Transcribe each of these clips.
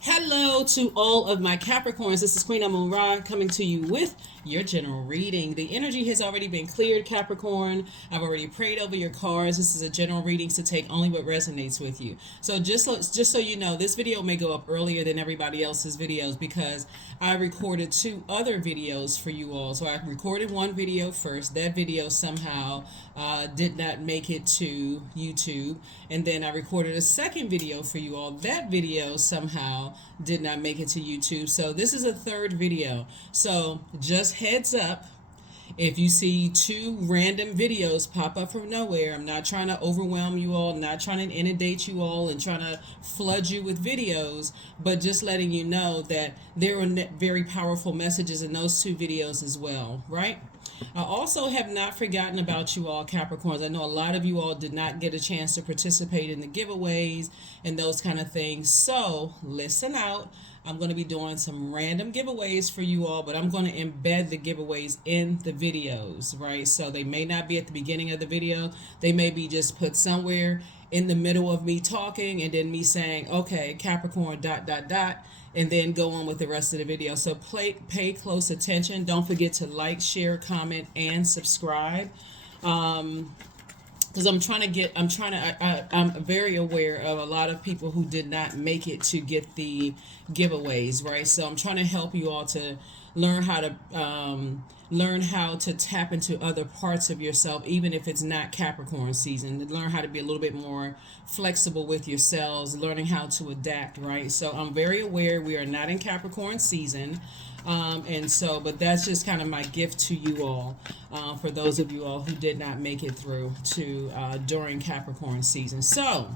Hello to all of my Capricorns. This is Queen Amun Ra coming to you with your general reading. The energy has already been cleared, Capricorn. I've already prayed over your cards. This is a general reading, so take only what resonates with you. So just so you know, this video may go up earlier than everybody else's videos because I recorded two other videos for you all. So I recorded one video first. That video somehow did not make it to YouTube. And then I recorded a second video for you all. That video somehow did not make it to YouTube. So this is a third video. So just heads up, if you see two random videos pop up from nowhere, I'm not trying to overwhelm you all, not trying to inundate you all and trying to flood you with videos, but just letting you know that there are very powerful messages in those two videos as well, right? I also have not forgotten about you all, Capricorns. I know a lot of you all did not get a chance to participate in the giveaways and those kind of things. So listen out. I'm going to be doing some random giveaways for you all, but I'm going to embed the giveaways in the videos, right? So they may not be at the beginning of the video. They may be just put somewhere in the middle of me talking and then me saying, okay, Capricorn, ... and then go on with the rest of the video. So pay close attention. Don't forget to like, share, comment, and subscribe. Because I'm very aware of a lot of people who did not make it to get the giveaways, right? So I'm trying to help you all to learn how to tap into other parts of yourself, even if it's not Capricorn season. Learn how to be a little bit more flexible with yourselves, learning how to adapt, right? So I'm very aware we are not in Capricorn season. But that's just kind of my gift to you all, for those of you all who did not make it through to during Capricorn season. So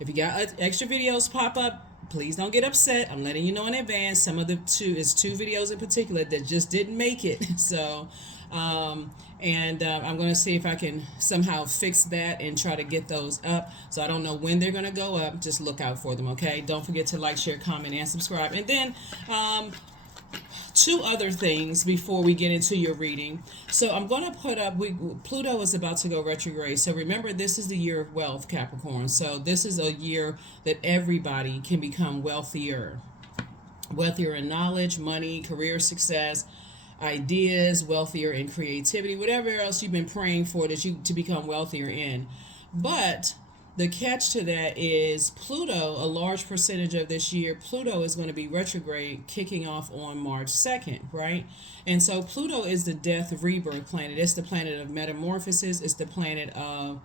if you got extra videos pop up, please don't get upset. I'm letting you know in advance. Some of the two videos in particular that just didn't make it. So, I'm going to see if I can somehow fix that and try to get those up. So I don't know when they're going to go up. Just look out for them, okay? Don't forget to like, share, comment, and subscribe. And then, two other things before we get into your reading. So I'm going to put up, Pluto is about to go retrograde. So remember, this is the year of wealth, Capricorn. So this is a year that everybody can become wealthier. Wealthier in knowledge, money, career success, ideas, wealthier in creativity, whatever else you've been praying for to become wealthier in. But the catch to that is Pluto, a large percentage of this year, Pluto is going to be retrograde, kicking off on March 2nd, right? And so Pluto is the death rebirth planet. It's the planet of metamorphosis. It's the planet of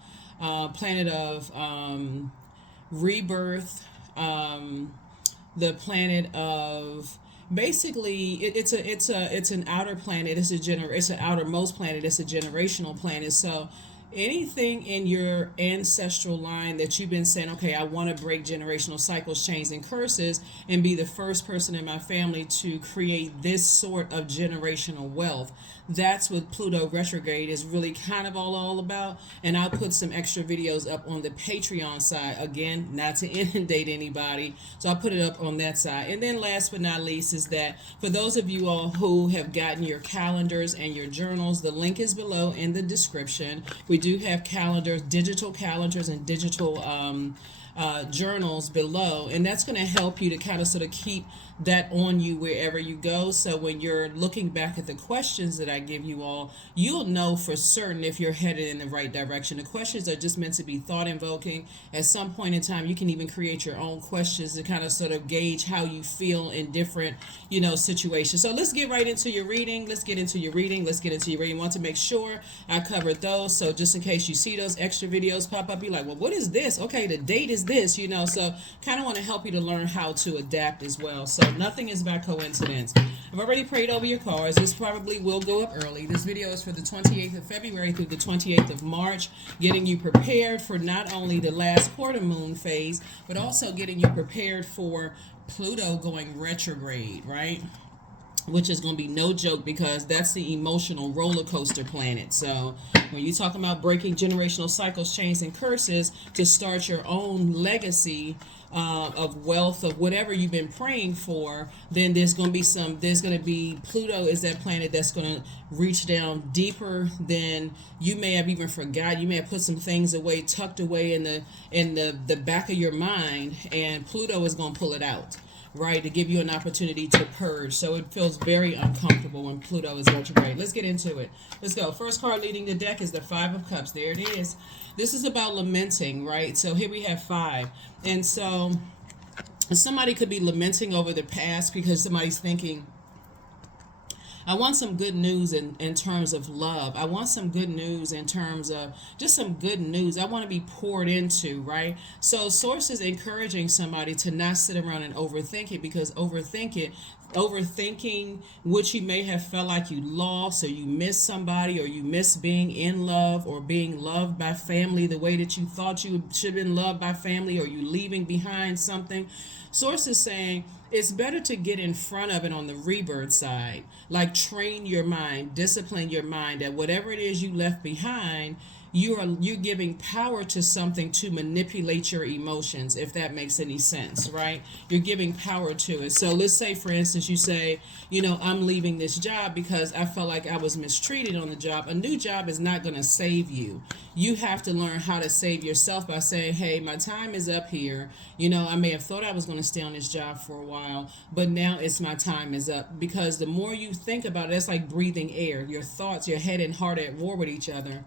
rebirth, the planet of basically it's an outer planet. It's an outermost planet. It's a generational planet. So anything in your ancestral line that you've been saying, okay, I want to break generational cycles, chains, and curses, and be the first person in my family to create this sort of generational wealth. That's what Pluto retrograde is really kind of all about. And I'll put some extra videos up on the Patreon side. Again, not to inundate anybody. So I'll put it up on that side. And then last but not least is that for those of you all who have gotten your calendars and your journals, the link is below in the description. We do have calendars, digital calendars, and digital journals below, and that's going to help you to kind of sort of keep that on you wherever you go. So when you're looking back at the questions that I give you all, you'll know for certain if you're headed in the right direction. The questions are just meant to be thought invoking. At some point in time, you can even create your own questions to kind of sort of gauge how you feel in different, situations. So let's get right into your reading. Let's get into your reading. I want to make sure I covered those. So just in case you see those extra videos pop up, you're like, well, what is this? Okay, the date is this, so kind of want to help you to learn how to adapt as well. So nothing is by coincidence. I've already prayed over your cards. This probably will go up early. This video is for the 28th of February through the 28th of March, getting you prepared for not only the last quarter moon phase, but also getting you prepared for Pluto going retrograde, right? Which is going to be no joke because that's the emotional roller coaster planet. So when you're talking about breaking generational cycles, chains, and curses to start your own legacy of wealth, of whatever you've been praying for, then there's going to be Pluto is that planet that's going to reach down deeper than you may have even forgot. You may have put some things away, tucked away in the back of your mind, and Pluto is going to pull it out. right? To give you an opportunity to purge. So it feels very uncomfortable when Pluto is retrograde. Let's get into it. Let's go. First card leading the deck is the Five of Cups. There it is. This is about lamenting, right? So here we have five. And so somebody could be lamenting over the past because somebody's thinking, I want some good news in terms of love. I want some good news in terms of just some good news. I want to be poured into, right? So Source is encouraging somebody to not sit around and overthink it, because overthinking what you may have felt like you lost, or you miss somebody, or you miss being in love, or being loved by family the way that you thought you should have been loved by family, or you leaving behind something. Source is saying it's better to get in front of it on the rebirth side. Like, train your mind, discipline your mind that whatever it is you left behind, you're giving power to something to manipulate your emotions, if that makes any sense, right? You're giving power to it. So let's say, for instance, you say, I'm leaving this job because I felt like I was mistreated on the job. A new job is not going to save you. You have to learn how to save yourself by saying, hey, my time is up here. I may have thought I was going to stay on this job for a while, but now it's my time is up. Because the more you think about it, that's like breathing air. Your thoughts, your head and heart at war with each other.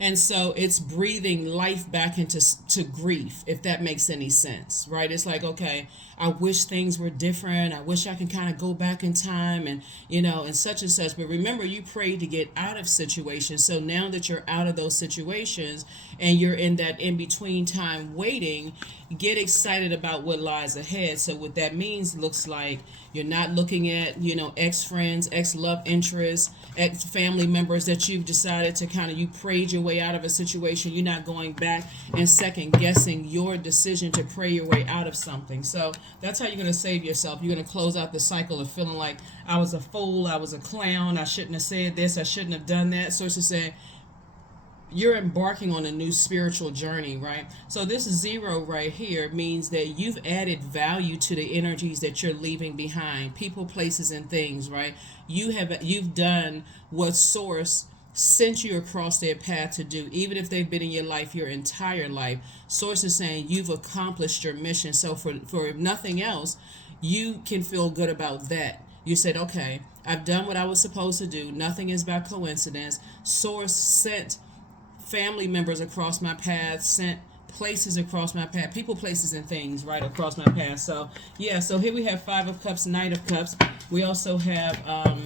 And so it's breathing life back into grief, if that makes any sense, right? It's like, okay, I wish things were different. I wish I can kind of go back in time and, and such and such. But remember, you prayed to get out of situations. So now that you're out of those situations and you're in that in-between time waiting, get excited about what lies ahead. So what that means looks like you're not looking at, ex-friends, ex-love interests, ex-family members that you've decided to you prayed your way out of a situation. You're not going back and second guessing your decision to pray your way out of something. So that's how you're going to save yourself. You're going to close out the cycle of feeling like I was a fool, I was a clown, I shouldn't have said this, I shouldn't have done that. So it's just saying, you're embarking on a new spiritual journey, right? So this 0 right here means that you've added value to the energies that you're leaving behind, people, places, and things, right? You've done what Source sent you across their path to do, even if they've been in your life your entire life. Source is saying you've accomplished your mission. So for nothing else, you can feel good about that. You said, okay, I've done what I was supposed to do. Nothing is by coincidence. Source sent family members across my path, sent places across my path, people, places, and things right across my path. So yeah, so here we have 5 of Cups, Knight of Cups. We also have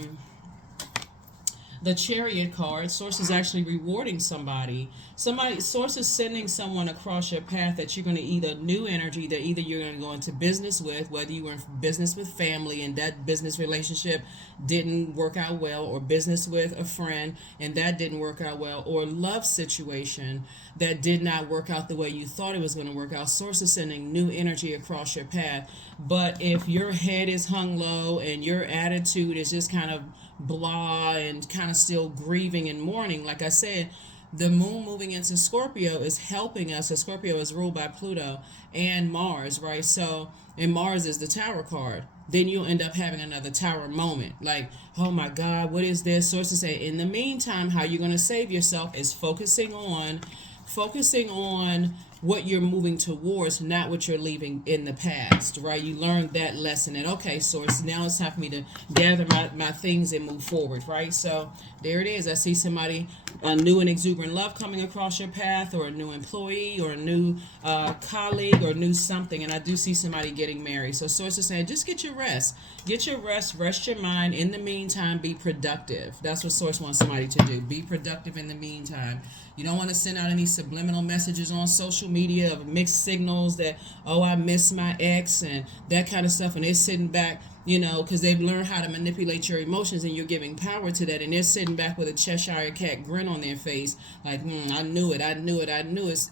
the Chariot card. Source is actually rewarding somebody. Source is sending someone across your path that you're going to either new energy that either you're going to go into business with, whether you were in business with family and that business relationship didn't work out well, or business with a friend and that didn't work out well, or love situation that did not work out the way you thought it was going to work out. Source is sending new energy across your path. But if your head is hung low and your attitude is just kind of blah and kind of still grieving and mourning, like I said, the moon moving into Scorpio is helping us. So Scorpio is ruled by Pluto and Mars, right? So, and Mars is the Tower card. Then you'll end up having another Tower moment. Like, oh my God, what is this? Sources say, in the meantime, how you're going to save yourself is focusing on what you're moving towards, not what you're leaving in the past, right? You learned that lesson, and okay, Source, now it's time for me to gather my things and move forward, right? So there it is. I see somebody, a new and exuberant love coming across your path, or a new employee, or a new colleague, or new something, and I do see somebody getting married. So Source is saying, just get your rest, rest your mind. In the meantime, be productive. That's what Source wants somebody to do. Be productive in the meantime. You don't want to send out any subliminal messages on social media of mixed signals that, oh, I miss my ex and that kind of stuff. And they're sitting back, because they've learned how to manipulate your emotions, and you're giving power to that. And they're sitting back with a Cheshire cat grin on their face, like, I knew it.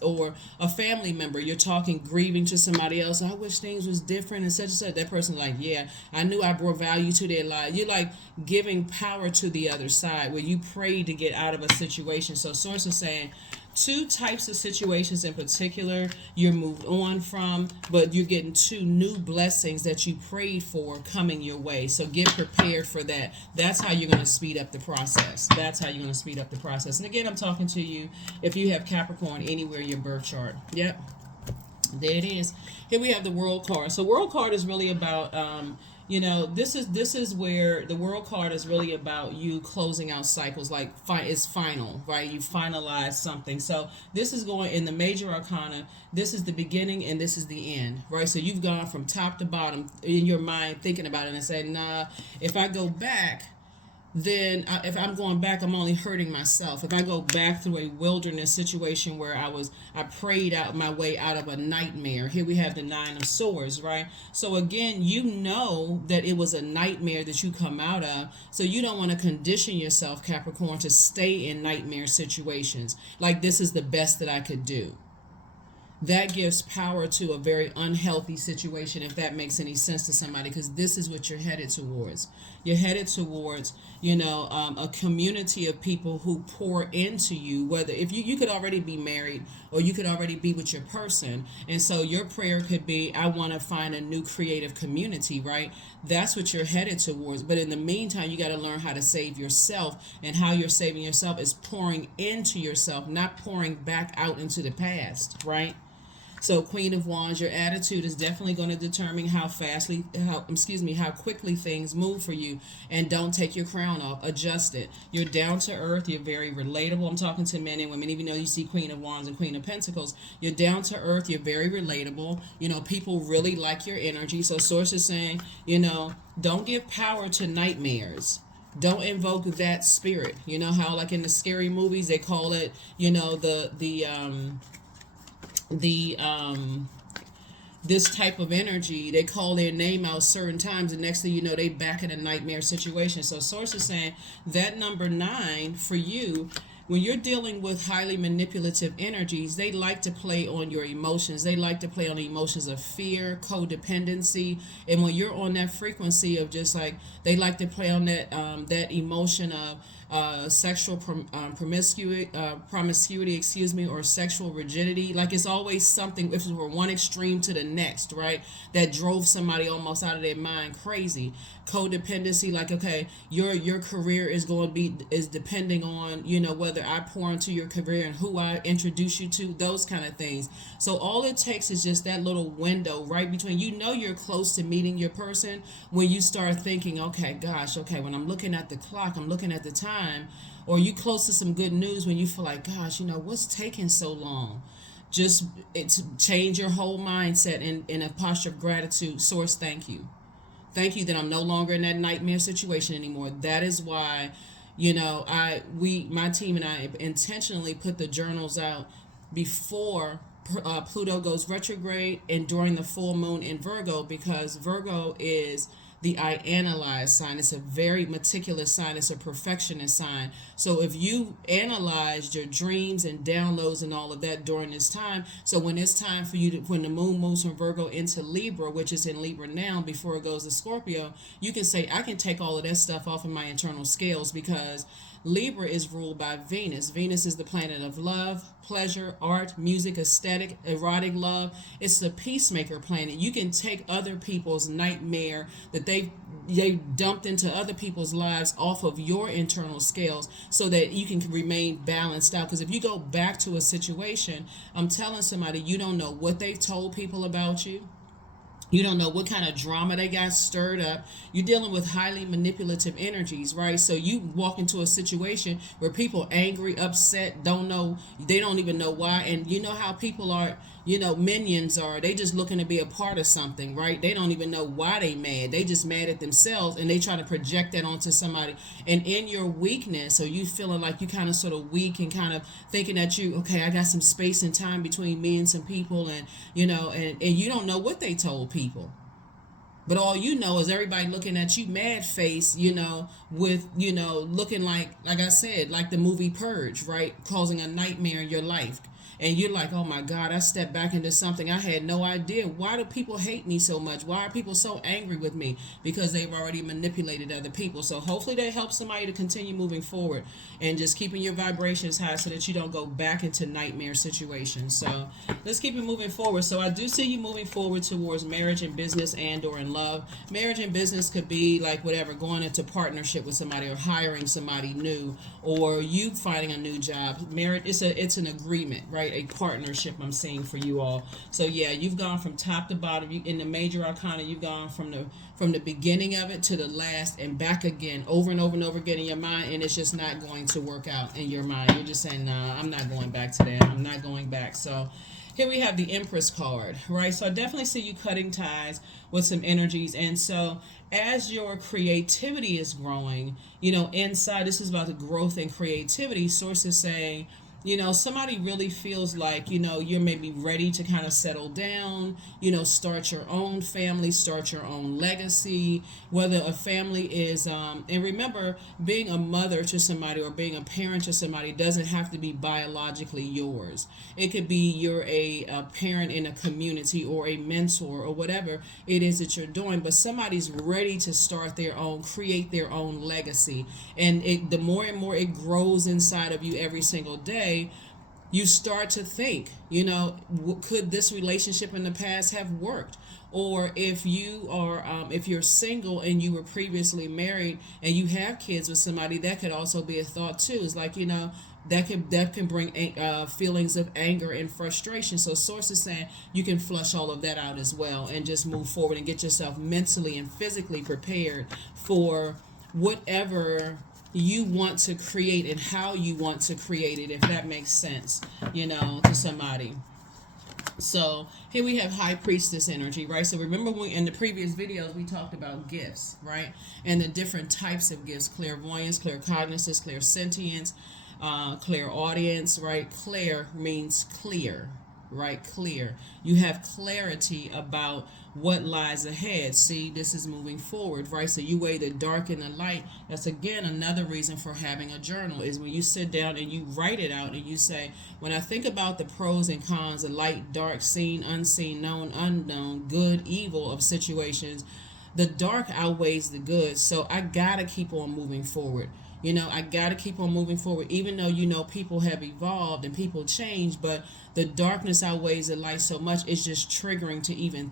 Or a family member, you're talking, grieving to somebody else. I wish things was different and such and such. That person's like, yeah, I knew I brought value to their life. You're like giving power to the other side, where you prayed to get out of a situation. So Source is saying, 2 types of situations in particular you're moved on from, but you're getting 2 new blessings that you prayed for coming your way. So get prepared for that. That's how you're going to speed up the process. And again, I'm talking to you if you have Capricorn anywhere in your birth chart. Yep. There it is. Here we have the world card. So world card is really about this is where the world card is really about you closing out cycles, like it's final, right? You finalize something. So this is going in the major arcana. This is the beginning and this is the end, right? So you've gone from top to bottom in your mind thinking about it and saying, nah, if I go back, then if I'm going back, I'm only hurting myself. If I go back through a wilderness situation where I prayed out my way out of a nightmare. Here we have the 9 of swords, right? So again, you know that it was a nightmare that you come out of. So you don't want to condition yourself, Capricorn, to stay in nightmare situations. Like, this is the best that I could do. That gives power to a very unhealthy situation, if that makes any sense to somebody, because this is what you're headed towards. You're headed towards, a community of people who pour into you, whether if you could already be married or you could already be with your person. And so your prayer could be, I want to find a new creative community, right? That's what you're headed towards. But in the meantime, you got to learn how to save yourself, and how you're saving yourself is pouring into yourself, not pouring back out into the past, right? So Queen of Wands, your attitude is definitely going to determine how quickly things move for you. And don't take your crown off. Adjust it. You're down to earth. You're very relatable. I'm talking to men and women, even though you see Queen of Wands and Queen of Pentacles. You're down to earth. You're very relatable. People really like your energy. So Source is saying, don't give power to nightmares. Don't invoke that spirit. You know how, like in the scary movies, they call it, this type of energy, they call their name out certain times, and next thing you know, they back in a nightmare situation. So Source is saying that number 9 for you, when you're dealing with highly manipulative energies, they like to play on your emotions. They like to play on the emotions of fear, codependency. And when you're on that frequency of just like, they like to play on that emotion of sexual promiscuity, or sexual rigidity. Like, it's always something, if it were one extreme to the next, right, that drove somebody almost out of their mind crazy. Codependency, like, okay, your career is depending on, whether I pour into your career and who I introduce you to, those kind of things. So all it takes is just that little window right between, you're close to meeting your person, when you start thinking, okay, when I'm looking at the clock, I'm looking at the time, or you close to some good news when you feel like, gosh, what's taking so long? Just change your whole mindset in a posture of gratitude. Source, thank you. Thank you that I'm no longer in that nightmare situation anymore. That is why, my team and I intentionally put the journals out before Pluto goes retrograde and during the full moon in Virgo, because Virgo is the I analyze sign. It's a very meticulous sign. It's a perfectionist sign. So if you analyzed your dreams and downloads and all of that during this time, so when it's time for you to, when the moon moves from Virgo into Libra, which is in Libra now before it goes to Scorpio, you can say, I can take all of that stuff off of my internal scales, because Libra is ruled by Venus. Venus is the planet of love, pleasure, art, music, aesthetic, erotic love. It's the peacemaker planet. You can take other people's nightmare that they dumped into other people's lives off of your internal scales, so that you can remain balanced out. Because if you go back to a situation, I'm telling somebody, you don't know what they've told people about you. You don't know what kind of drama they got stirred up. You're dealing with highly manipulative energies, right? So you walk into a situation where people angry, upset, they don't even know why. And you know how people are, minions are. They just looking to be a part of something, right? They don't even know why they mad. They just mad at themselves, and they try to project that onto somebody. And in your weakness, or you feeling like you kind of sort of weak and kind of thinking that I got some space and time between me and some people, and and you don't know what they told people. But all you know is everybody looking at you mad face, with, looking like I said, like the movie Purge, right? Causing a nightmare in your life. And you're like, oh my God, I stepped back into something I had no idea. Why do people hate me so much? Why are people so angry with me? Because they've already manipulated other people. So hopefully that helps somebody to continue moving forward and just keeping your vibrations high so that you don't go back into nightmare situations. So let's keep it moving forward. So I do see you moving forward towards marriage and business and or in love. Marriage and business could be like whatever, going into partnership with somebody or hiring somebody new, or you finding a new job. Marriage, it's an agreement, right? right? A partnership I'm seeing for you all. So yeah, you've gone from top to bottom. In the major arcana, you've gone from the beginning of it to the last and back again, over and over and over again in your mind, and it's just not going to work out in your mind. You're just saying, nah, I'm not going back to that. I'm not going back. So here we have the Empress card, right? So I definitely see you cutting ties with some energies. And so as your creativity is growing, inside, this is about the growth and creativity. Sources saying, somebody really feels like, you're maybe ready to kind of settle down, start your own family, start your own legacy, whether a family is, and remember, being a mother to somebody or being a parent to somebody doesn't have to be biologically yours. It could be you're a parent in a community or a mentor or whatever it is that you're doing, but somebody's ready to start their own, create their own legacy. And the more and more it grows inside of you every single day, you start to think, could this relationship in the past have worked? Or if you are, if you're single and you were previously married and you have kids with somebody, that could also be a thought too. It's like, that can bring feelings of anger and frustration. So sources saying you can flush all of that out as well and just move forward and get yourself mentally and physically prepared for whatever you want to create and how you want to create it, if that makes sense, to somebody. So here we have High Priestess energy, right? So remember when in the previous videos we talked about gifts, right? And the different types of gifts: clairvoyance, claircognizance, clairsentience, clairaudience, right? Clair means clear, right? Clear. You have clarity about what lies ahead. See, this is moving forward, right? So you weigh the dark and the light. That's again another reason for having a journal, is when you sit down and you write it out and you say, when I think about the pros and cons, the light, dark, seen, unseen, known, unknown, good, evil of situations, the dark outweighs the good. So I gotta keep on moving forward. I got to keep on moving forward, even though, people have evolved and people change, but the darkness outweighs the light so much, it's just triggering to even,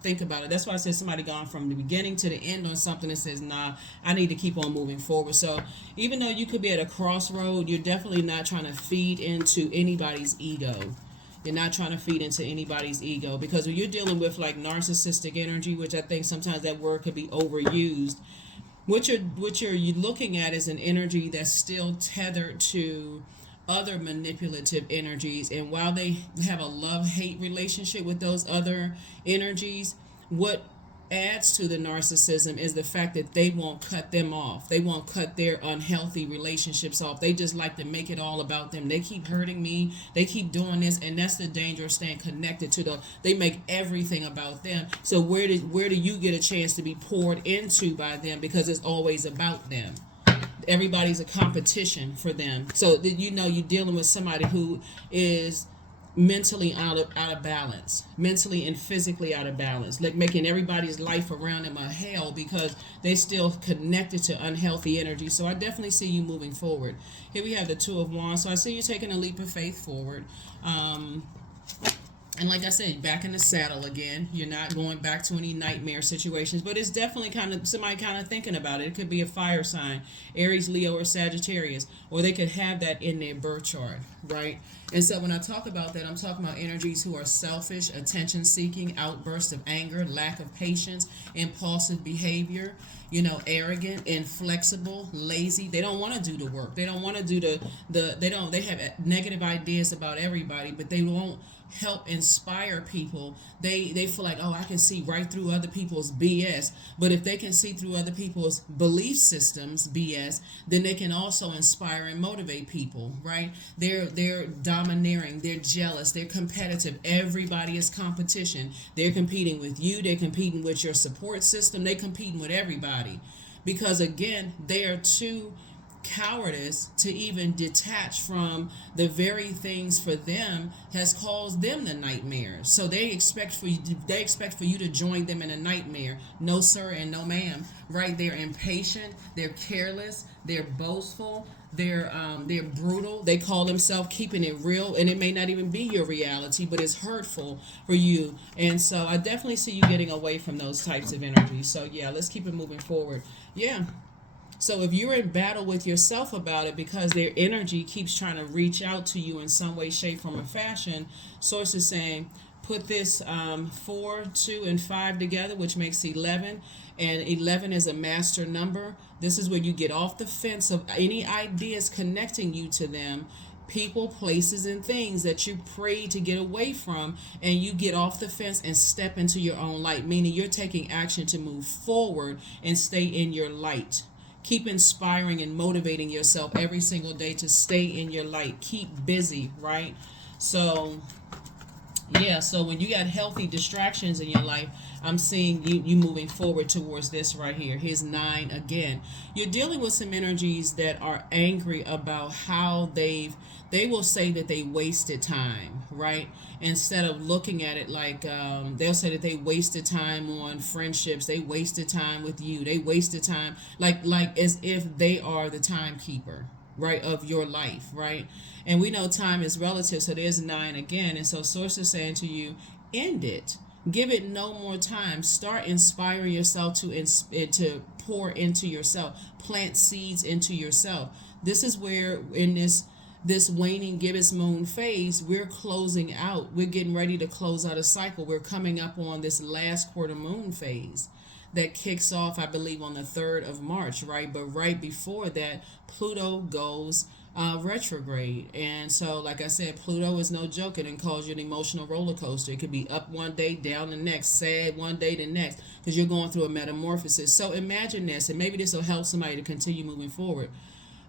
think about it. That's why I said somebody gone from the beginning to the end on something that says, nah, I need to keep on moving forward. So even though you could be at a crossroad, you're definitely not trying to feed into anybody's ego. You're not trying to feed into anybody's ego, because when you're dealing with like narcissistic energy, which I think sometimes that word could be overused, what you're looking at is an energy that's still tethered to other manipulative energies. And while they have a love-hate relationship with those other energies, what adds to the narcissism is the fact that they won't cut them off. They won't cut their unhealthy relationships off. They just like to make it all about them. They keep hurting me. They keep doing this, and that's the danger of staying connected to they make everything about them. So where do you get a chance to be poured into by them, because it's always about them? Everybody's a competition for them. So you're dealing with somebody who is mentally out of balance, mentally and physically out of balance, like making everybody's life around them a hell because they still connected to unhealthy energy. So I definitely see you moving forward. Here we have the Two of Wands. So I see you taking a leap of faith forward. And like I said, back in the saddle again. You're not going back to any nightmare situations, but it's definitely somebody thinking about it. It could be a fire sign, Aries, Leo, or Sagittarius, or they could have that in their birth chart, right? And so when I talk about that, I'm talking about energies who are selfish, attention-seeking, outbursts of anger, lack of patience, impulsive behavior, arrogant, inflexible, lazy. They don't want to do the work. They don't want to do they have negative ideas about everybody, but they won't help inspire people. They feel like, oh, I can see right through other people's BS. But if they can see through other people's belief systems BS, then they can also inspire and motivate people, right? They're domineering, they're jealous, they're competitive. Everybody is competition. They're competing with you, they're competing with your support system, they're competing with everybody. Because again, they are too cowardice to even detach from the very things for them has caused them the nightmare. So they expect for you to join them in a nightmare. No sir and no ma'am, right? They're impatient, they're careless, they're boastful, they're brutal. They call themselves keeping it real, and it may not even be your reality, but it's hurtful for you. And so I definitely see you getting away from those types of energies. So yeah, let's keep it moving forward. Yeah. So if you're in battle with yourself about it because their energy keeps trying to reach out to you in some way, shape, form, or fashion, source is saying put this 4, 2, and 5 together, which makes 11. And 11 is a master number. This is where you get off the fence of any ideas connecting you to them, people, places, and things that you prayed to get away from, and you get off the fence and step into your own light, meaning you're taking action to move forward and stay in your light. Keep inspiring and motivating yourself every single day to stay in your light. Keep busy, right? So yeah, so when you got healthy distractions in your life, I'm seeing you moving forward towards this right here. Here's 9 again. You're dealing with some energies that are angry about how they will say that they wasted time, right? Instead of looking at it like they'll say that they wasted time on friendships, they wasted time with you, they wasted time like as if they are the timekeeper, right, of your life, right? And we know time is relative, so there's 9 again. And so source is saying to you, end it. Give it no more time. Start inspiring yourself to pour into yourself. Plant seeds into yourself. This is where in this waning gibbous moon phase, we're closing out. We're getting ready to close out a cycle. We're coming up on this last quarter moon phase that kicks off, I believe, on the 3rd of March, right? But right before that, Pluto goes retrograde. And so, like I said, Pluto is no joke. It can cause you an emotional roller coaster. It could be up one day, down the next, sad one day, the next, because you're going through a metamorphosis. So imagine this, and maybe this will help somebody to continue moving forward.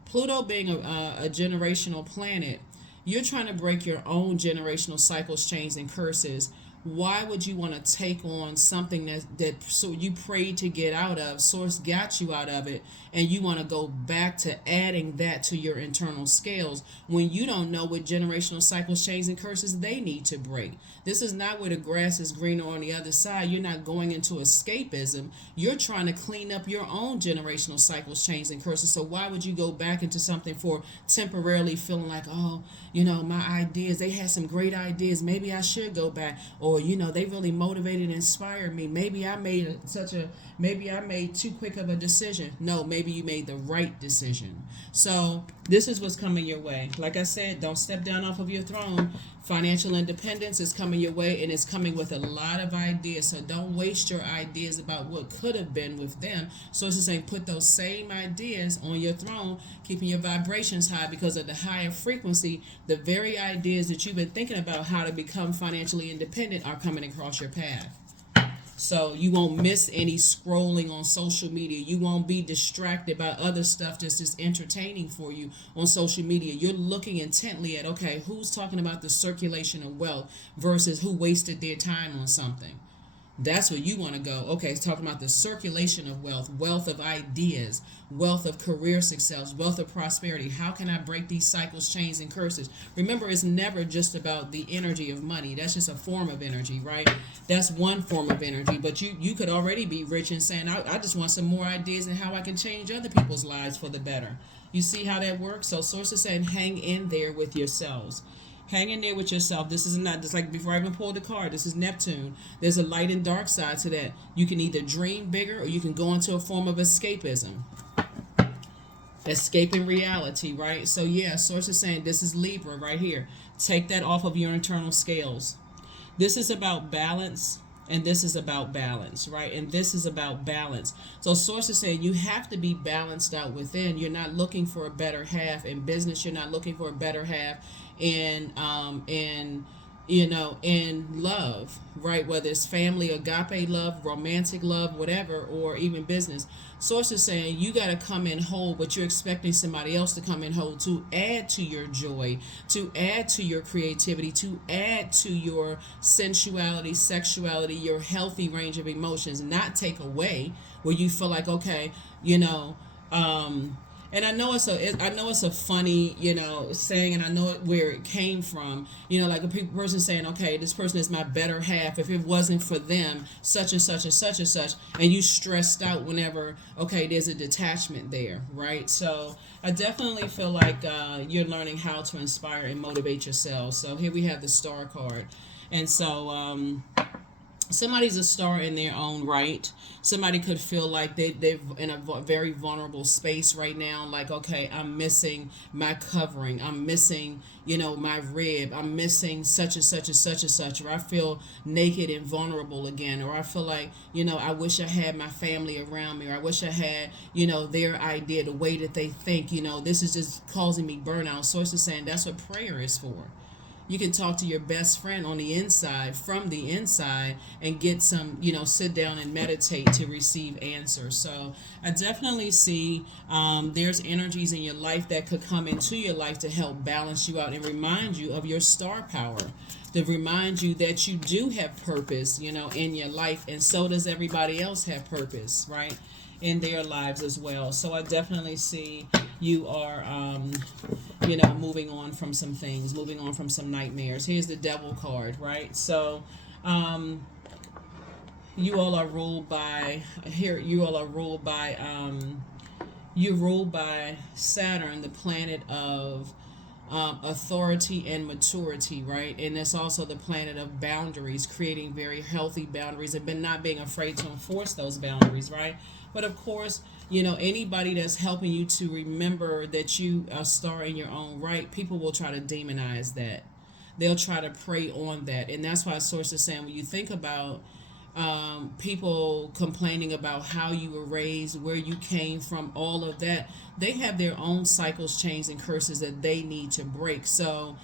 Pluto being a generational planet, you're trying to break your own generational cycles, chains, and curses. Why would you want to take on something that so you prayed to get out of, source got you out of it, and you want to go back to adding that to your internal scales when you don't know what generational cycles, chains, and curses they need to break? This is not where the grass is greener on the other side. You're not going into escapism. You're trying to clean up your own generational cycles, chains, and curses. So why would you go back into something for temporarily feeling like, oh, my ideas, they had some great ideas. Maybe I should go back. Or, they really motivated and inspired me. Maybe I made too quick of a decision. No, maybe you made the right decision. So this is what's coming your way. Like I said, don't step down off of your throne. Financial independence is coming your way, and it's coming with a lot of ideas. So don't waste your ideas about what could have been with them. So it's just saying put those same ideas on your throne, keeping your vibrations high, because of the higher frequency, the very ideas that you've been thinking about how to become financially independent are coming across your path. So you won't miss any scrolling on social media. You won't be distracted by other stuff that's just entertaining for you on social media. You're looking intently at, okay, who's talking about the circulation of wealth versus who wasted their time on something. That's where you want to go. Okay, it's talking about the circulation of wealth, wealth of ideas, wealth of career success, wealth of prosperity. How can I break these cycles, chains, and curses? Remember, it's never just about the energy of money. That's just a form of energy, right? That's one form of energy. But you could already be rich and saying, I just want some more ideas and how I can change other people's lives for the better. You see how that works? So source is saying, hang in there with yourselves. Hang in there with yourself. This is not just like before I even pulled the card. This is Neptune. There's a light and dark side to that. You can either dream bigger or you can go into a form of escapism. Escaping reality, right? So yeah, source is saying this is Libra right here. Take that off of your internal scales. This is about balance, and this is about balance, right? And this is about balance. So source is saying you have to be balanced out within. You're not looking for a better half in business. You're not looking for a better half in love, right? Whether it's family, agape love, romantic love, whatever, or even business. Source is saying you got to come in whole, but you're expecting somebody else to come in whole to add to your joy, to add to your creativity, to add to your sensuality, sexuality, your healthy range of emotions, not take away where you feel like, okay, and I know it's a funny, saying, and I know where it came from. Like a person saying, okay, this person is my better half. If it wasn't for them, such and such and such and such, and you stressed out whenever, okay, there's a detachment there, right? So I definitely feel like you're learning how to inspire and motivate yourself. So here we have the Star card, and so somebody's a star in their own right. Somebody could feel like they're in a very vulnerable space right now, like, okay, I'm missing my covering, I'm missing, my rib, I'm missing such and such and such and such, or I feel naked and vulnerable again, or I feel like, I wish I had my family around me, or I wish I had, their idea, the way that they think, this is just causing me burnout. Source is saying that's what prayer is for. You can talk to your best friend on the inside, from the inside, and get some, sit down and meditate to receive answers. So I definitely see there's energies in your life that could come into your life to help balance you out and remind you of your star power, to remind you that you do have purpose, in your life, and so does everybody else have purpose, right? In their lives as well. So I definitely see you are, moving on from some things, moving on from some nightmares. Here's the Devil card, right? So, you all are ruled by here. You all are ruled by you're ruled by Saturn, the planet of authority and maturity, right? And it's also the planet of boundaries, creating very healthy boundaries and not being afraid to enforce those boundaries, right? But of course, anybody that's helping you to remember that you are a star in your own right, people will try to demonize that. They'll try to prey on that. And that's why Source is saying, when you think about people complaining about how you were raised, where you came from, all of that, they have their own cycles, chains, and curses that they need to break. So,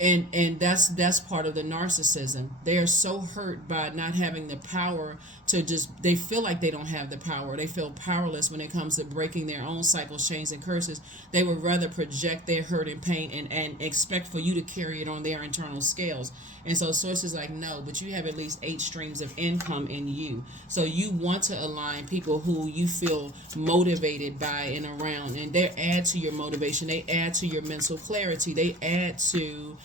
and that's part of the narcissism. They are so hurt by not having the power to just, they feel like they don't have the power. They feel powerless when it comes to breaking their own cycles, chains, and curses. They would rather project their hurt and pain and expect for you to carry it on their internal scales. And so Source is like, no, but you have at least 8 streams of income in you. So you want to align people who you feel motivated by and around, and they add to your motivation. They add to your mental clarity. They add to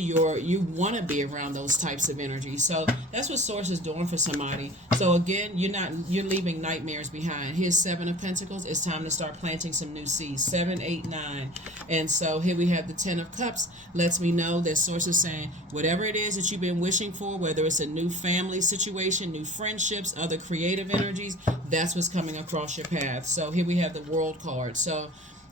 you want to be around those types of energy. So that's what Source is doing for somebody. So again, you're leaving nightmares behind. Here's 7 of Pentacles. It's time to start planting some new seeds. 7, 8, 9. And so here we have the 10 of Cups. Lets me know that Source is saying, whatever it is that you've been wishing for, whether it's a new family situation, new friendships, other creative energies, that's what's coming across your path. So here we have the World card. So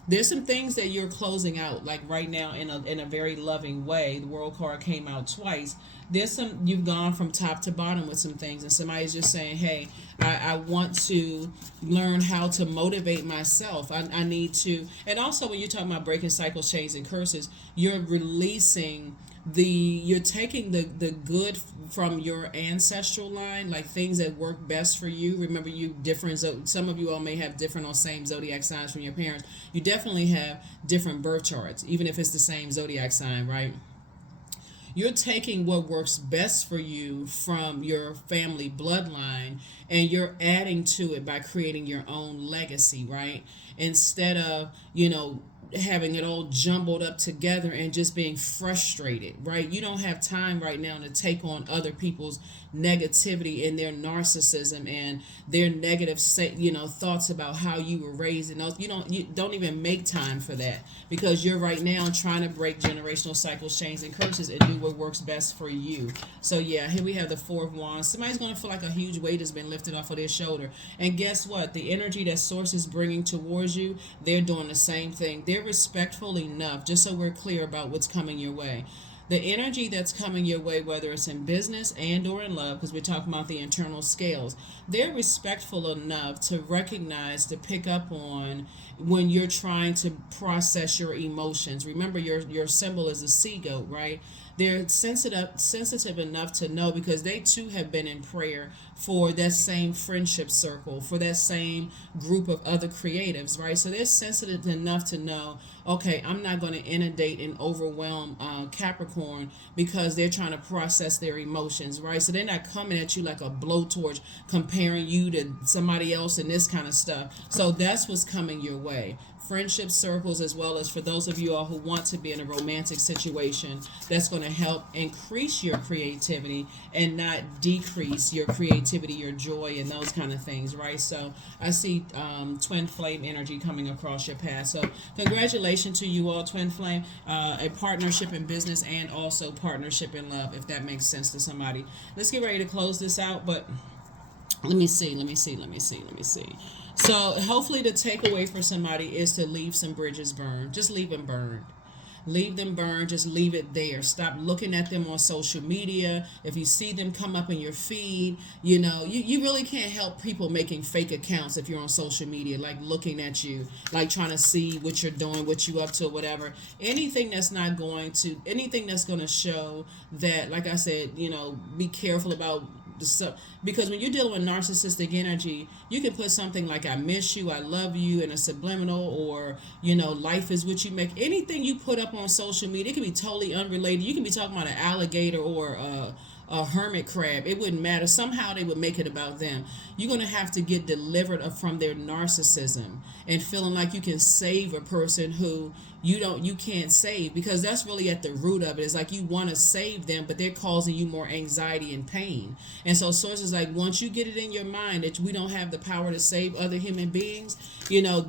there's some things that you're closing out, like right now, in a very loving way. The World card came out twice. There's some, you've gone from top to bottom with some things, and somebody's just saying, hey, I want to learn how to motivate myself. I need to. And also, when you're talking about breaking cycles, chains, and curses, you're releasing you're taking the good from your ancestral line, like things that work best for you. Remember, you different, some of you all may have different or same zodiac signs from your parents. You definitely have different birth charts, even if it's the same zodiac sign, right? You're taking what works best for you from your family bloodline, and you're adding to it by creating your own legacy, right? Instead of, having it all jumbled up together and just being frustrated, right? You don't have time right now to take on other people's negativity and their narcissism and their negative thoughts about how you were raised, and those, you don't even make time for that, because you're right now trying to break generational cycles, chains, and curses, and do what works best for you. So yeah, here we have the 4 of Wands. Somebody's going to feel like a huge weight has been lifted off of their shoulder, and guess what? The energy that Source is bringing towards you, they're doing the same thing. They're respectful enough, just so we're clear about what's coming your way. The energy that's coming your way, whether it's in business and or in love, because we're talking about the internal scales, they're respectful enough to recognize, to pick up on when you're trying to process your emotions. Remember, your symbol is a sea goat, right? They're sensitive enough to know, because they too have been in prayer for that same friendship circle, for that same group of other creatives, right? So they're sensitive enough to know, okay, I'm not going to inundate and overwhelm Capricorn, because they're trying to process their emotions, right? So they're not coming at you like a blowtorch, comparing you to somebody else and this kind of stuff. So that's what's coming your way. friendship circles, as well as for those of you all who want to be in a romantic situation, that's going to help increase your creativity and not decrease your creativity, your joy, and those kind of things, right? So I see twin flame energy coming across your path. So congratulations to you all, twin flame, a partnership in business and also partnership in love, if that makes sense to somebody. Let's get ready to close this out, but let me see. So hopefully the takeaway for somebody is to leave some bridges burned. Just leave them burned. Leave them burned. Just leave it there. Stop looking at them on social media. If you see them come up in your feed, you really can't help people making fake accounts if you're on social media, like looking at you, like trying to see what you're doing, what you up to, whatever. Anything that's going to show that, like I said, be careful about because when you're dealing with narcissistic energy, you can put something like "I miss you," "I love you" in a subliminal, or "life is what you make." Anything you put up on social media, it can be totally unrelated. You can be talking about an alligator or a hermit crab. It wouldn't matter. Somehow they would make it about them. You're going to have to get delivered from their narcissism and feeling like you can save a person who you can't save, because that's really at the root of it. It's like you want to save them, but they're causing you more anxiety and pain. And so sources like, once you get it in your mind that we don't have the power to save other human beings,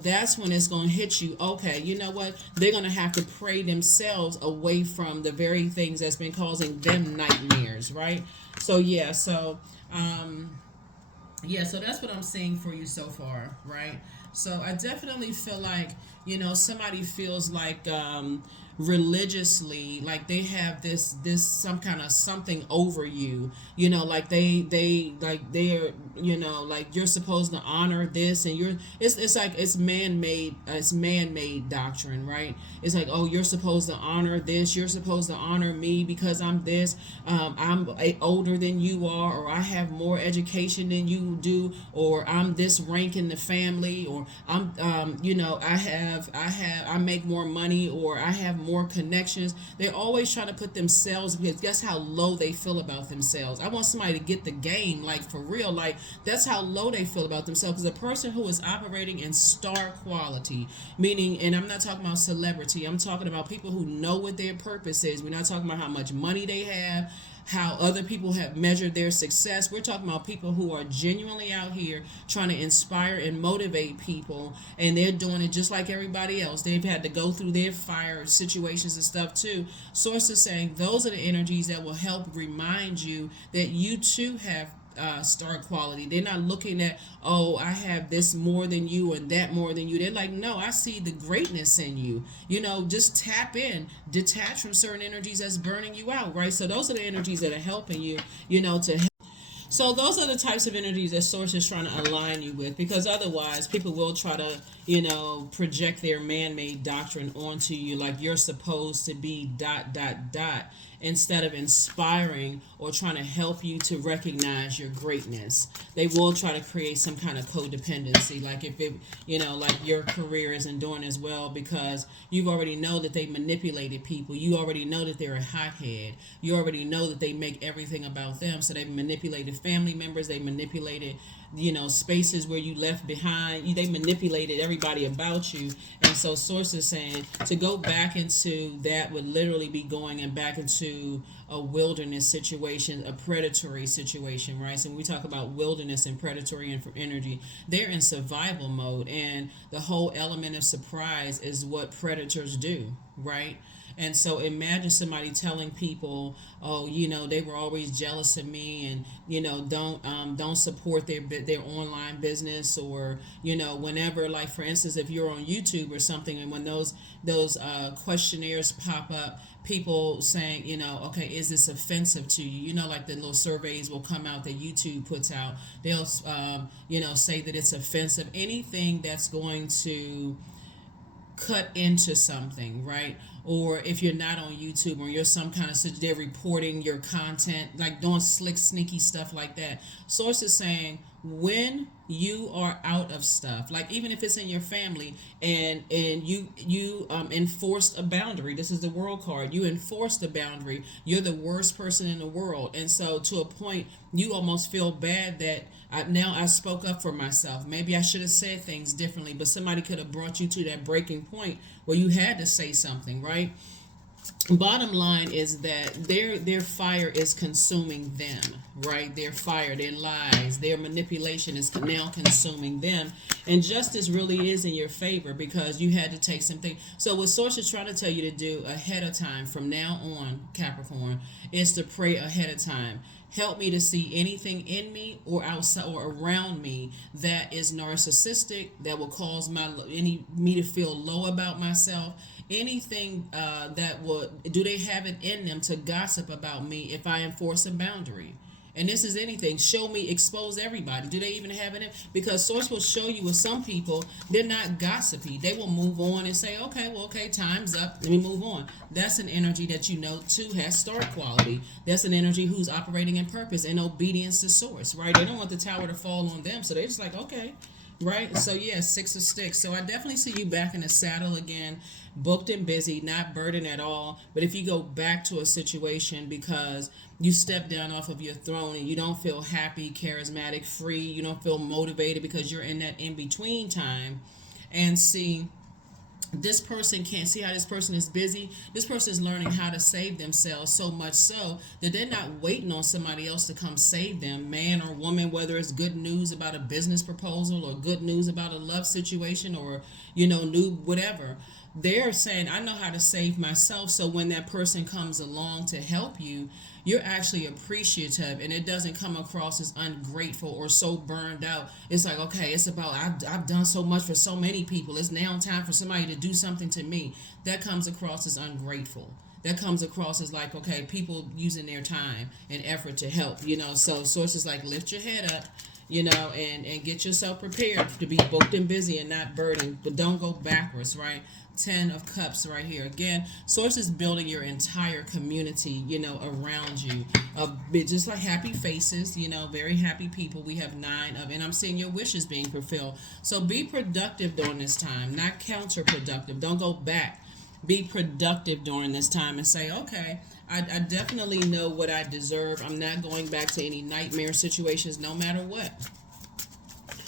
that's when it's going to hit you. Okay, you know what? They're going to have to pray themselves away from the very things that's been causing them nightmares, right? So so that's what I'm seeing for you so far, right? So I definitely feel like, somebody feels like religiously, like they have this some kind of something over you, like they're like you're supposed to honor this, and it's like it's man-made doctrine, right? It's like, oh, you're supposed to honor this, you're supposed to honor me because I'm this, I'm older than you are, or I have more education than you do, or I'm this rank in the family, or I'm I make more money, or I have more connections. They're always trying to put themselves, because that's how low they feel about themselves. I want somebody to get the game, like for real, like that's how low they feel about themselves. Because a person who is operating in star quality, meaning, and I'm not talking about celebrity, I'm talking about people who know what their purpose is. We're not talking about how much money they have, how other people have measured their success. We're talking about people who are genuinely out here trying to inspire and motivate people, and they're doing it just like everybody else. They've had to go through their fire situations and stuff too. Sources saying those are the energies that will help remind you that you too have star quality. They're not looking at, oh, I have this more than you and that more than you. They're like, no, I see the greatness in you. Just tap in, detach from certain energies that's burning you out, right? So those are the energies that are helping you, to help. So those are the types of energies that Source is trying to align you with, because otherwise people will try to, project their man-made doctrine onto you, like you're supposed to be dot, dot, dot, instead of inspiring or trying to help you to recognize your greatness. They will try to create some kind of codependency, like if it, like your career isn't doing as well because you already know that they manipulated people. You already know that they're a hothead. You already know that they make everything about them. So they've manipulated family members. They manipulated spaces where you left behind. They manipulated everybody about you. And so Source is saying to go back into that would literally be going and back into a wilderness situation, a predatory situation, right? So when we talk about wilderness and predatory energy, they're in survival mode, and the whole element of surprise is what predators do, right? And so imagine somebody telling people, oh, they were always jealous of me, and don't support their online business, or whenever, like for instance, if you're on YouTube or something, and when those questionnaires pop up, people saying, okay, is this offensive to you? Like the little surveys will come out that YouTube puts out. They'll say that it's offensive. Anything that's going to cut into something, right? Or if you're not on YouTube, or you're some kind of, they're reporting your content, like doing slick, sneaky stuff like that. Source is saying, when you are out of stuff, like even if it's in your family, and you enforced a boundary. This is the world card. You enforced a boundary. You're the worst person in the world, and so to a point you almost feel bad that now I spoke up for myself. Maybe I should have said things differently, but somebody could have brought you to that breaking point where you had to say something, right? Bottom line is that their fire is consuming them, right? Their fire, their lies, their manipulation is now consuming them, and justice really is in your favor because you had to take something. So what source is trying to tell you to do ahead of time from now on, Capricorn, is to pray ahead of time. Help me to see anything in me or outside or around me that is narcissistic, that will cause me to feel low about myself. Anything that would, do they have it in them to gossip about me if I enforce a boundary? And this is anything. Show me, expose everybody. Do they even have it in? Because source will show you with some people, they're not gossipy. They will move on and say, okay, well, okay, time's up. Let me move on. That's an energy that you know, too, has star quality. That's an energy who's operating in purpose and obedience to source, right? They don't want the tower to fall on them. So they're just like, okay, right? So, yeah, 6 of Sticks. So I definitely see you back in the saddle again, booked and busy, not burdened at all. But if you go back to a situation because you step down off of your throne and you don't feel happy, charismatic, free, you don't feel motivated because you're in that in-between time, and see, this person can't see how this person is busy. This person is learning how to save themselves, so much so that they're not waiting on somebody else to come save them, man or woman, whether it's good news about a business proposal or good news about a love situation or, new whatever. They're saying, I know how to save myself. So when that person comes along to help you, you're actually appreciative, and it doesn't come across as ungrateful or so burned out. It's like, okay, it's about, I've done so much for so many people. It's now time for somebody to do something to me. That comes across as ungrateful. That comes across as like, okay, people using their time and effort to help, So sources like, lift your head up, and get yourself prepared to be booked and busy and not burdened, but don't go backwards, right? 10 of Cups right here. Again, source is building your entire community, around you. Just like happy faces, very happy people. We have 9 of, and I'm seeing your wishes being fulfilled. So be productive during this time, not counterproductive. Don't go back. Be productive during this time and say, okay, I definitely know what I deserve. I'm not going back to any nightmare situations no matter what.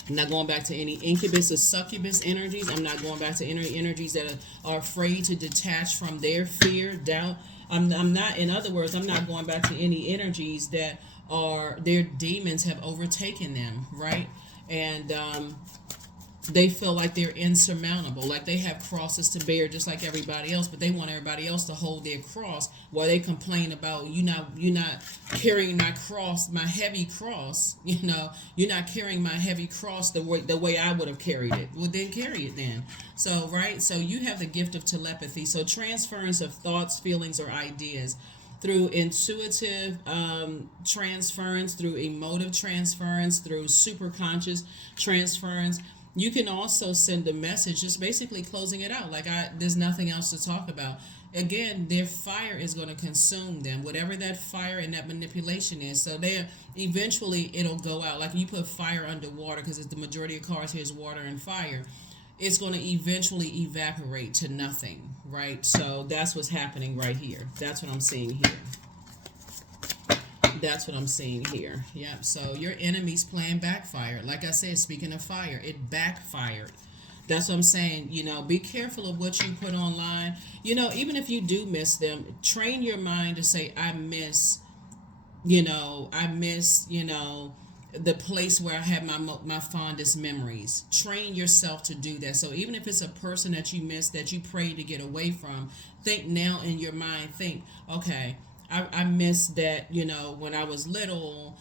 I'm not going back to any incubus or succubus energies. I'm not going back to any energies that are afraid to detach from their fear, doubt. I'm not, in other words, I'm not going back to any energies that are, their demons have overtaken them, right? And they feel like they're insurmountable, like they have crosses to bear just like everybody else, but they want everybody else to hold their cross while they complain about you're not carrying my cross, my heavy cross, you're not carrying my heavy cross the way I would have carried it. Well, then carry it then. So, right? So you have the gift of telepathy. So transference of thoughts, feelings, or ideas through intuitive transference, through emotive transference, through superconscious transference. You can also send a message, just basically closing it out. Like, there's nothing else to talk about. Again, their fire is going to consume them, whatever that fire and that manipulation is. So eventually it'll go out. Like you put fire underwater, because the majority of cards here is water and fire. It's going to eventually evaporate to nothing, right? So that's what's happening right here. That's what I'm seeing here. That's what I'm seeing here. Yep. So your enemy's plan backfired. Like I said, speaking of fire, it backfired. That's what I'm saying. Be careful of what you put online. Even if you do miss them, train your mind to say, I miss, the place where I have my fondest memories. Train yourself to do that. So even if it's a person that you miss, that you pray to get away from, think now in your mind, okay, I miss that, when I was little,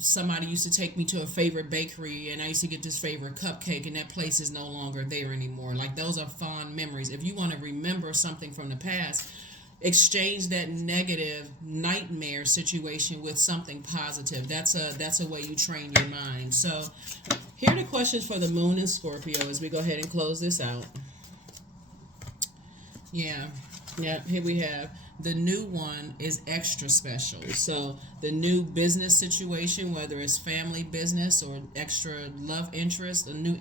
somebody used to take me to a favorite bakery and I used to get this favorite cupcake, and that place is no longer there anymore. Like, those are fond memories. If you want to remember something from the past, exchange that negative nightmare situation with something positive. That's a way you train your mind. So here are the questions for the Moon and Scorpio as we go ahead and close this out. Yeah, here we have The new one is extra special. So the new business situation, whether it's family business or extra love interest, new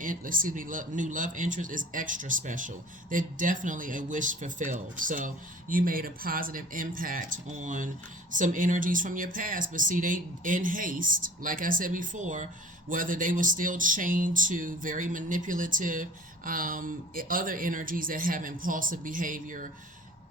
love interest is extra special. They're definitely a wish fulfilled. So you made a positive impact on some energies from your past, but see, they in haste, like I said before, whether they were still chained to very manipulative other energies that have impulsive behavior,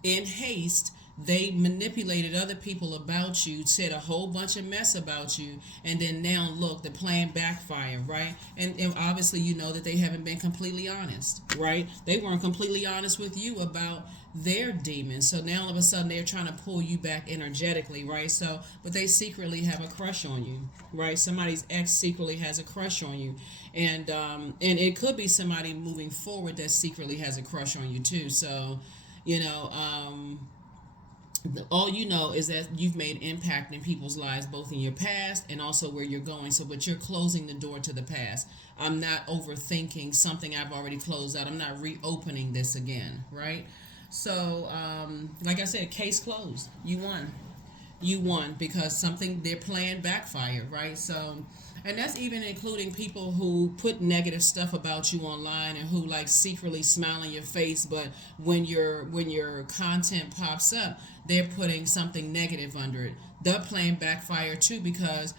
in haste they manipulated other people about you, said a whole bunch of mess about you, and then now look, the plan backfired, right? And obviously you know that they haven't been completely honest, right? They weren't completely honest with you about their demons, so now all of a sudden they're trying to pull you back energetically, right? So but they secretly have a crush on you, right? Somebody's ex secretly has a crush on you, and it could be somebody moving forward that secretly has a crush on you too. So you know, all you know is that you've made impact in people's lives, both in your past and also where you're going. So but you're closing the door to the past. I'm not overthinking something I've already closed out. I'm not reopening this again, right? So like I said, case closed. You won. You won because something, their plan backfired, right? So and that's even including people who put negative stuff about you online and who like secretly smile in your face, but when your content pops up, they're putting something negative under it. The plan backfire too, because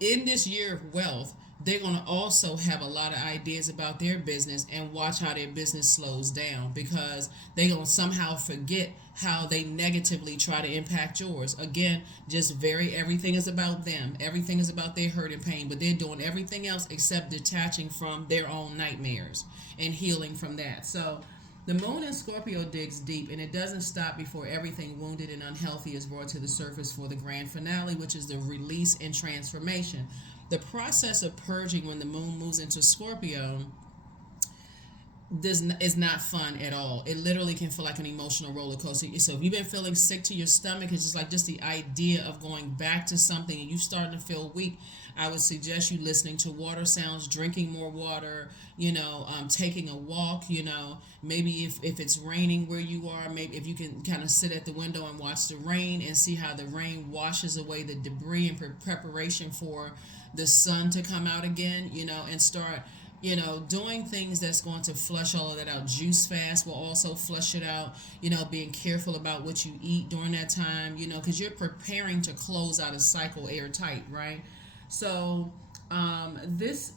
in this year of wealth, they're going to also have a lot of ideas about their business, and watch how their business slows down, because they're going to somehow forget how they negatively try to impact yours. Again, just everything is about them. Everything is about their hurt and pain, but they're doing everything else except detaching from their own nightmares and healing from that. So the moon in Scorpio digs deep, and it doesn't stop before everything wounded and unhealthy is brought to the surface for the grand finale, which is the release and transformation. The process of purging when the moon moves into Scorpio is not fun at all. It literally can feel like an emotional roller coaster. So if you've been feeling sick to your stomach, it's just the idea of going back to something and you starting to feel weak, I would suggest you listening to water sounds, drinking more water, taking a walk, maybe if it's raining where you are, maybe if you can kind of sit at the window and watch the rain and see how the rain washes away the debris in preparation for the sun to come out again, and start doing things that's going to flush all of that out. Juice fast will also flush it out. Being careful about what you eat during that time, because you're preparing to close out a cycle airtight, right? So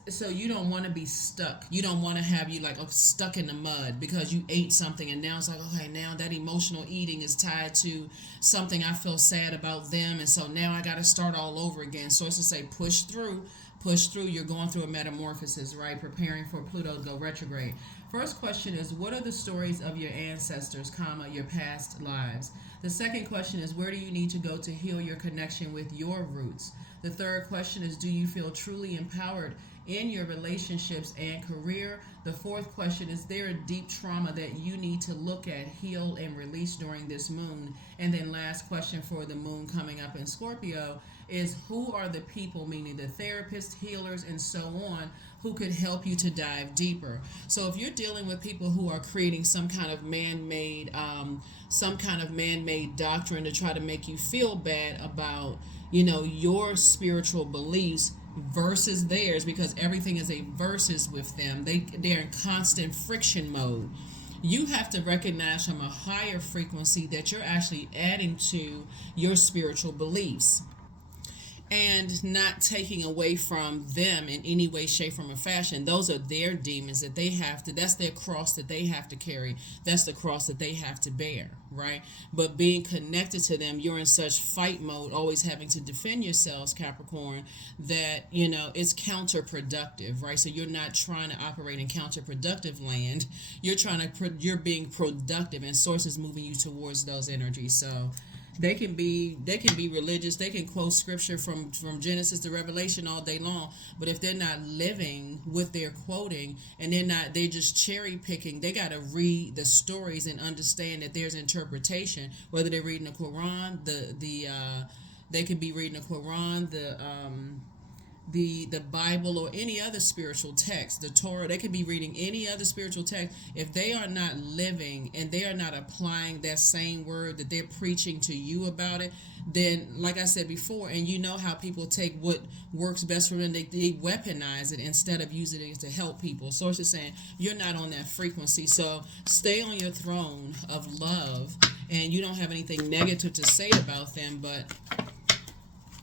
so you don't want to be stuck. You don't want to have you like stuck in the mud because you ate something and now it's like, okay, now that emotional eating is tied to something I feel sad about them, and so now I got to start all over again. So it's to say push through. You're going through a metamorphosis, right? Preparing for Pluto to go retrograde. First question is, what are the stories of your ancestors, your past lives? The second question is, where do you need to go to heal your connection with your roots? The third question is, do you feel truly empowered in your relationships and career? The fourth question is, there a deep trauma that you need to look at, heal, and release during this moon? And then last question for the moon coming up in Scorpio is, who are the people, meaning the therapists, healers, and so on, who could help you to dive deeper? So if you're dealing with people who are creating some kind of man-made doctrine to try to make you feel bad about, your spiritual beliefs versus theirs, because everything is a versus with them, they're in constant friction mode. You have to recognize from a higher frequency that you're actually adding to your spiritual beliefs and not taking away from them in any way, shape, form, or fashion. Those are their demons that they have to, that's their cross that they have to carry. That's the cross that they have to bear, right? But being connected to them, you're in such fight mode, always having to defend yourselves, Capricorn, that, it's counterproductive, right? So you're not trying to operate in counterproductive land. You're being productive, and source is moving you towards those energies. So they can be religious. They can quote scripture from Genesis to Revelation all day long, but if they're not living what they're quoting, and they're just cherry picking, they got to read the stories and understand that there's interpretation. Whether they're reading the Quran, they could be reading the Quran, the Bible or any other spiritual text, the Torah. They could be reading any other spiritual text. If they are not living and they are not applying that same word that they're preaching to you about it, then, like I said before, and you know how people take what works best for them, they weaponize it instead of using it to help people. Source is saying you're not on that frequency. So stay on your throne of love, and you don't have anything negative to say about them, but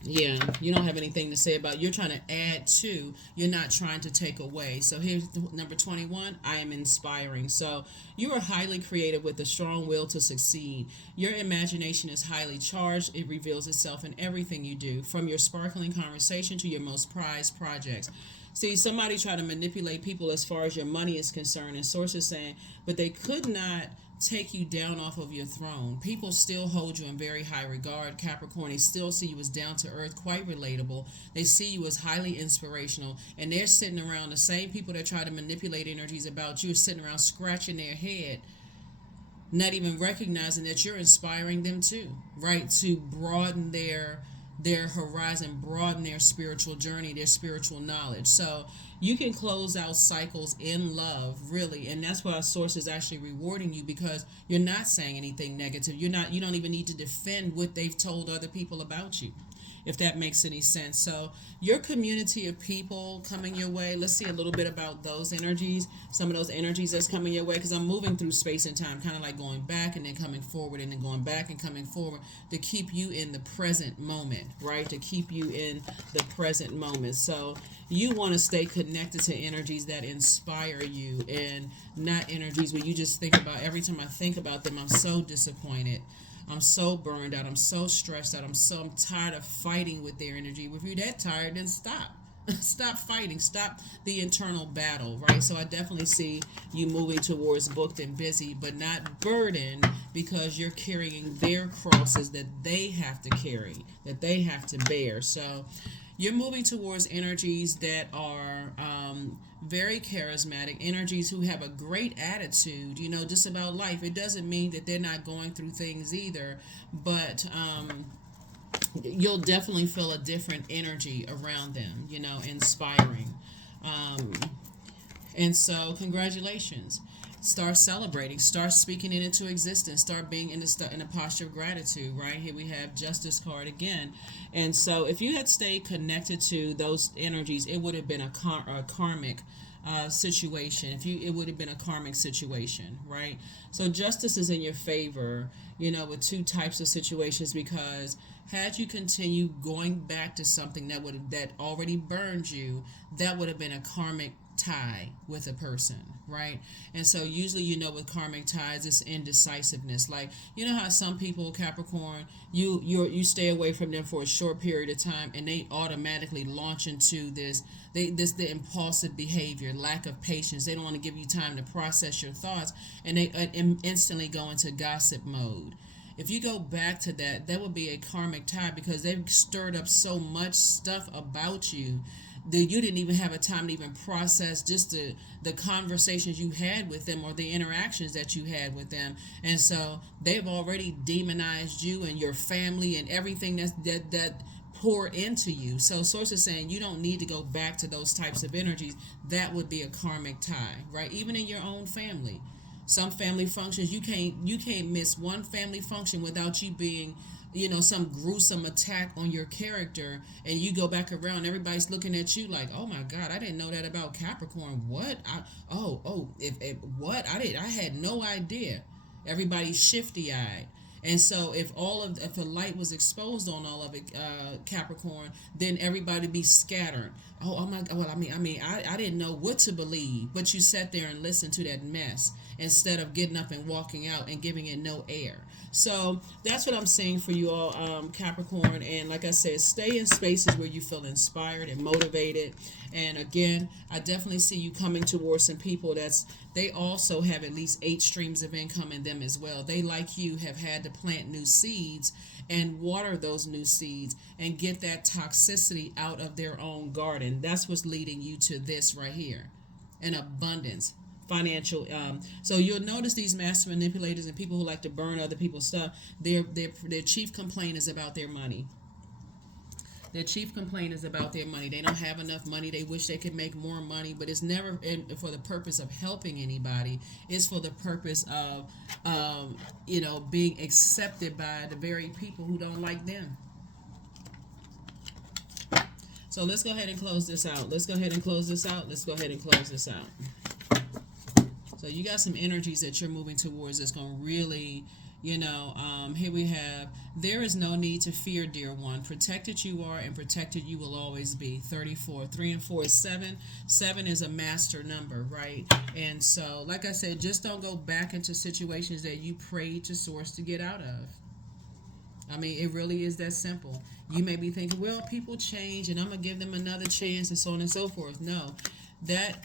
yeah, you don't have anything to say about. You're trying to add to. You're not trying to take away. So here's number 21. I am inspiring. So you are highly creative with a strong will to succeed. Your imagination is highly charged. It reveals itself in everything you do, from your sparkling conversation to your most prized projects. See, somebody tried to manipulate people as far as your money is concerned, and sources saying, but they could not take you down off of your throne. People still hold you in very high regard, Capricorn. They still see you as down to earth, quite relatable. They see you as highly inspirational, and they're sitting around, the same people that try to manipulate energies about you are sitting around scratching their head, not even recognizing that you're inspiring them too, right? To broaden their horizon, broaden their spiritual journey, their spiritual knowledge. So you can close out cycles in love, really, and that's why our source is actually rewarding you, because you're not saying anything negative. You don't even need to defend what they've told other people about you, if that makes any sense. So your community of people coming your way, let's see a little bit about those energies, some of those energies that's coming your way, because I'm moving through space and time, kind of like going back and then coming forward and then going back and coming forward to keep you in the present moment, right? To keep you in the present moment. So you want to stay connected to energies that inspire you, and not energies where you just think about, every time I think about them, I'm so disappointed. I'm so burned out. I'm so stressed out. I'm tired of fighting with their energy. If you're that tired, then stop. Stop fighting. Stop the internal battle, right? So I definitely see you moving towards booked and busy, but not burdened, because you're carrying their crosses that they have to carry, that they have to bear. So you're moving towards energies that are very charismatic, energies who have a great attitude, just about life. It doesn't mean that they're not going through things either, but you'll definitely feel a different energy around them, inspiring. And so, congratulations. Start celebrating. Start speaking it into existence. Start being in a posture of gratitude. Right here we have Justice card again. And so, if you had stayed connected to those energies, it would have been a karmic situation. It would have been a karmic situation, right? So justice is in your favor, with two types of situations, because had you continued going back to something that already burned you, that would have been a karmic tie with a person, right? And so usually, with karmic ties, it's indecisiveness. Like, how some people, Capricorn, you stay away from them for a short period of time, and they automatically launch into the impulsive behavior, lack of patience. They don't want to give you time to process your thoughts, and they instantly go into gossip mode. If you go back to that would be a karmic tie, because they've stirred up so much stuff about you that you didn't even have a time to even process just the conversations you had with them, or the interactions that you had with them. And so they've already demonized you and your family and everything that poured into you. So source is saying you don't need to go back to those types of energies. That would be a karmic tie, right? Even in your own family. Some family functions, you can't miss one family function without you being, some gruesome attack on your character, and you go back around, everybody's looking at you like, oh my God, I didn't know that about Capricorn. What? What? I had no idea. Everybody's shifty eyed. And so if the light was exposed on all of it, Capricorn, then everybody be scattered. Oh my God. Well, I didn't know what to believe, but you sat there and listened to that mess instead of getting up and walking out and giving it no air. So that's what I'm saying for you all, Capricorn. And like I said, stay in spaces where you feel inspired and motivated. And again, I definitely see you coming towards some people they also have at least 8 streams of income in them as well. They, like you, have had to plant new seeds and water those new seeds and get that toxicity out of their own garden. That's what's leading you to this right here, an abundance. Financial, so you'll notice these master manipulators and people who like to burn other people's stuff, their chief complaint is about their money. Their chief complaint is about their money. They don't have enough money. They wish they could make more money, but it's never for the purpose of helping anybody. It's for the purpose of, being accepted by the very people who don't like them. So let's go ahead and close this out. Let's go ahead and close this out. Let's go ahead and close this out. So you got some energies that you're moving towards that's going to really, here we have, there is no need to fear, dear one. Protected you are and protected you will always be. 34. 3 and 4 is 7. 7 is a master number, right? And so, like I said, just don't go back into situations that you prayed to source to get out of. I mean, it really is that simple. You may be thinking, well, people change and I'm going to give them another chance and so on and so forth. No, that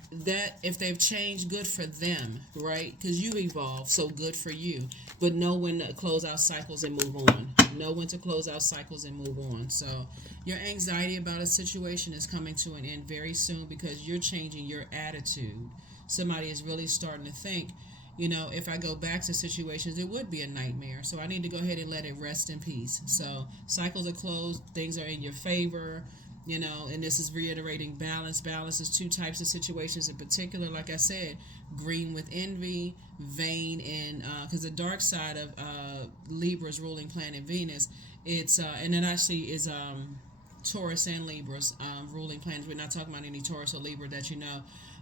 if they've changed, good for them, right? Because you evolve, so good for you. But know when to close out cycles and move on. Know when to close out cycles and move on. So your anxiety about a situation is coming to an end very soon because you're changing your attitude. Somebody is really starting to think, if I go back to situations, it would be a nightmare. So I need to go ahead and let it rest in peace. So cycles are closed. Things are in your favor. And this is reiterating balance. Balance is 2 types of situations in particular. Like I said, green with envy, vain, and because the dark side of Libra's ruling planet Venus, it's and it actually is Taurus and Libra's ruling planets. We're not talking about any Taurus or Libra that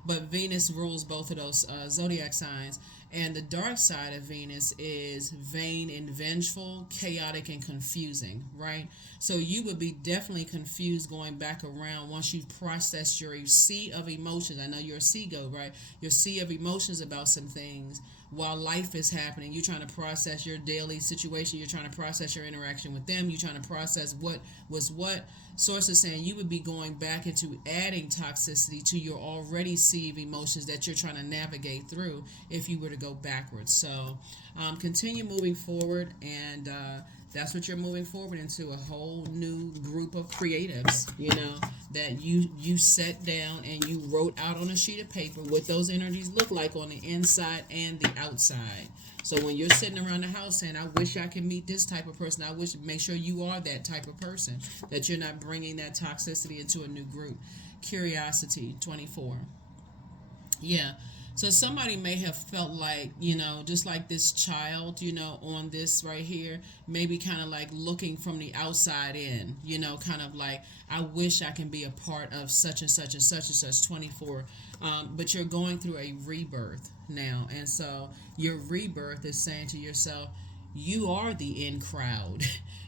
but Venus rules both of those zodiac signs. And the dark side of Venus is vain and vengeful, chaotic and confusing, right? So you would be definitely confused going back around once you've processed your sea of emotions. I know you're a sea goat, right? Your sea of emotions about some things while life is happening. You're trying to process your daily situation. You're trying to process your interaction with them. You're trying to process what was what. Source is saying you would be going back into adding toxicity to your already sea of emotions that you're trying to navigate through if you were to go backwards. So continue moving forward, and that's what you're moving forward into, a whole new group of creatives, that you sat down and you wrote out on a sheet of paper what those energies look like on the inside and the outside. So when you're sitting around the house saying, I wish I could meet this type of person, I wish, make sure you are that type of person, that you're not bringing that toxicity into a new group. Curiosity, 24. Yeah. So somebody may have felt like, just like this child, on this right here, maybe kind of like looking from the outside in, kind of like, I wish I can be a part of such and such and such and such, 24. But you're going through a rebirth now. And so your rebirth is saying to yourself, you are the in crowd.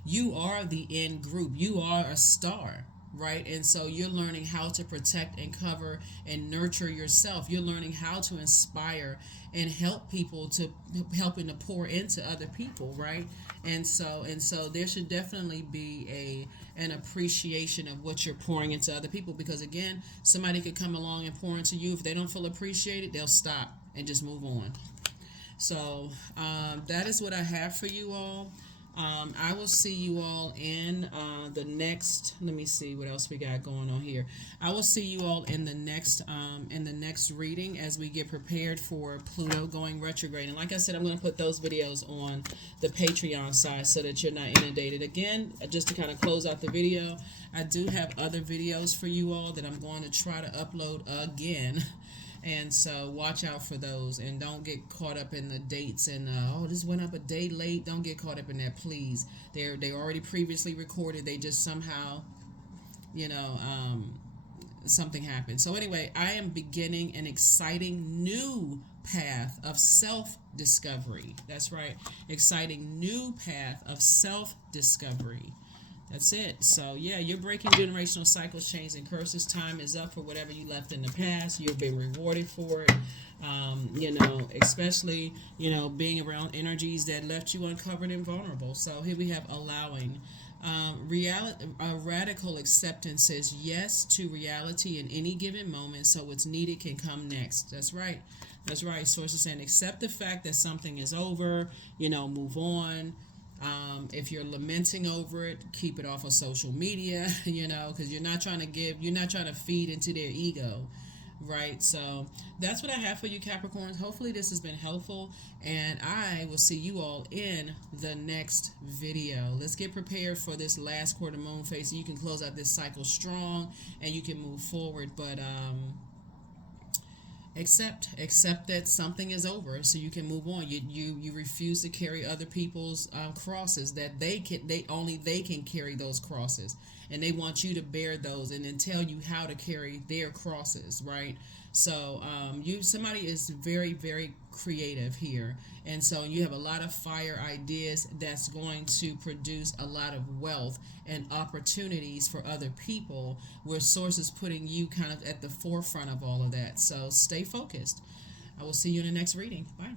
You are the in group. You are a star. Right? And so you're learning how to protect and cover and nurture yourself. You're learning how to inspire and help people, to helping to pour into other people, right? And so there should definitely be an appreciation of what you're pouring into other people, because again, somebody could come along and pour into you. If they don't feel appreciated, they'll stop and just move on. So that is what I have for you all. I will see you all in the next. Let me see what else we got going on here. I will see you all in the next reading as we get prepared for Pluto going retrograde. And like I said, I'm going to put those videos on the Patreon side so that you're not inundated. Again, just to kind of close out the video, I do have other videos for you all that I'm going to try to upload again. And so watch out for those, and don't get caught up in the dates and this went up a day late. Don't get caught up in that, please. They already previously recorded. They just somehow, something happened. So anyway, I am beginning an exciting new path of self-discovery. That's right, exciting new path of self-discovery. That's it. So, yeah, you're breaking generational cycles, chains, and curses. Time is up for whatever you left in the past. You've been rewarded for it. Especially, being around energies that left you uncovered and vulnerable. So here we have allowing. Radical acceptance says yes to reality in any given moment, so what's needed can come next. That's right. That's right. Source is saying accept the fact that something is over, move on. If you're lamenting over it, keep it off of social media, because you're not trying to feed into their ego, right? So that's what I have for you, Capricorns. Hopefully this has been helpful, and I will see you all in the next video. Let's get prepared for this last quarter moon phase so you can close out this cycle strong and you can move forward. But accept that something is over so you can move on. You refuse to carry other people's crosses, that they can carry those crosses, and they want you to bear those and then tell you how to carry their crosses, right? So somebody is very, very creative here, and so you have a lot of fire ideas that's going to produce a lot of wealth and opportunities for other people, where source is putting you kind of at the forefront of all of that. So stay focused. I will see you in the next reading. Bye.